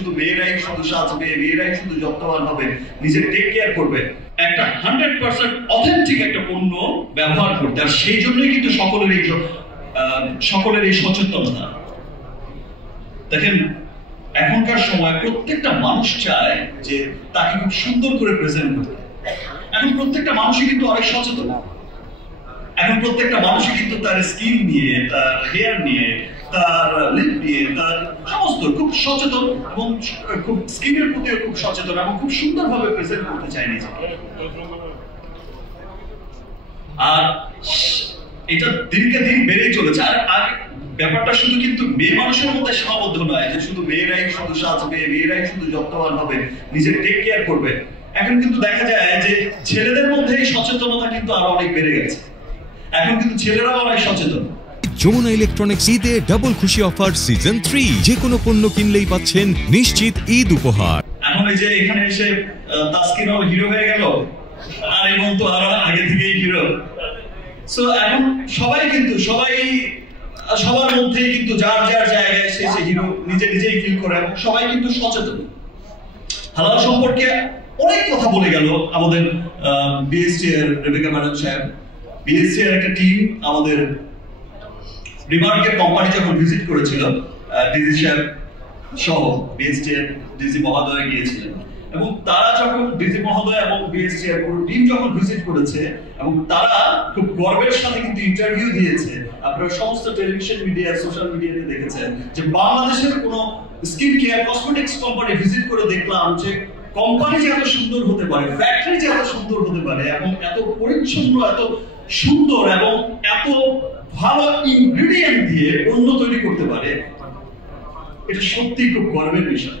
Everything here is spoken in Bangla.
শুধু মেয়েরাই শুধু সাজবে, মেয়েরাই শুধু যত্নবান হবে, নিজের টেক কেয়ার করবে, একটা 100% অথেন্টিক একটা পণ্য ব্যবহার করতে। আর সেই জন্যই কিন্তু সকলের এই সচেতনতা। দেখেন এখনকার সময় প্রত্যেকটা মানুষ চায় যে তাকে খুব সুন্দর করে প্রেজেন্ট করতে। এখন প্রত্যেকটা মানুষই কিন্তু অনেক সচেতন। এখন প্রত্যেকটা মানুষই কিন্তু তার স্কিন নিয়ে, তার হেয়ার নিয়ে, তার লিপ নিয়ে, তার সমস্ত খুব সচেতন এবং খুব স্কিনের প্রতিও খুব সচেতন এবং খুব সুন্দরভাবে প্রেজেন্ট করতে চায় নিজেকে। আর এটা দিনকে দিন বেড়েই চলেছে। আর ব্যাপারটা শুধু কিন্তু মেয়ে মানুষের মধ্যে সীমাবদ্ধ নয় যে শুধু মেয়েরাই শুধু সাজবে, মেয়েরাই শুধু যত্নবান হবে, নিজের টেক কেয়ার করবে। এখন কিন্তু দেখা যায় যে ছেলেদের মধ্যে এই সচেতনতা কিন্তু আরো অনেক বেড়ে গেছে। এখন কিন্তু ছেলেরাও অনেক সচেতন। যমুনা ইলেকট্রনিক্স ঈদে ডাবল খুশি অফার সিজন 3, যে কোনো পণ্য কিনলেই পাচ্ছেন নিশ্চিত ঈদ উপহার। এখন এই যে এখানে এসে তাসকিনও হিরো হয়ে গেল, আর এবং তো আরো আগে থেকেই হিরো। সো এখন সবার মধ্যেই কিন্তু যার যার জায়গায় সে হিরো নিজেই ফিল করে এবং সবাই কিন্তু সচেতন। হালাল সম্পর্কে অনেক কথা বলে গেল আমাদের বিএসটি এর রেবেকা ম্যাডাম সাহেব। বিএসটি এর একটা টিম আমাদের রিমার্কের কোম্পানি যখন ভিজিট করেছিল, ডিজি সাহেব সহ বিএসটি এর ডিজি মহোদয় গিয়েছিলেন এবং তারা যখন ডিজি মহোদয় এবং বিএসটি এর পুরো টিম যখন ভিজিট করেছে এবং তারা খুব গর্বের সাথে কিন্তু ইন্টারভিউ দিয়েছে। আপনারা সমস্ত টেলিভিশন মিডিয়া, সোশ্যাল মিডিয়াতে দেখেছেন যে বাংলাদেশের কোন skin care cosmetics company visit করে দেখলাম যে কোম্পানি যে এত সুন্দর হতে পারে, ফ্যাক্টরি যে এত সুন্দর হতে পারে এবং এত পরিচ্ছন্ন, এত সুন্দর এবং এত ভালো ইনগ্রেডিয়েন্ট দিয়ে পণ্য তৈরি করতে পারে, এটা সত্যি খুব গর্বের বিষয়।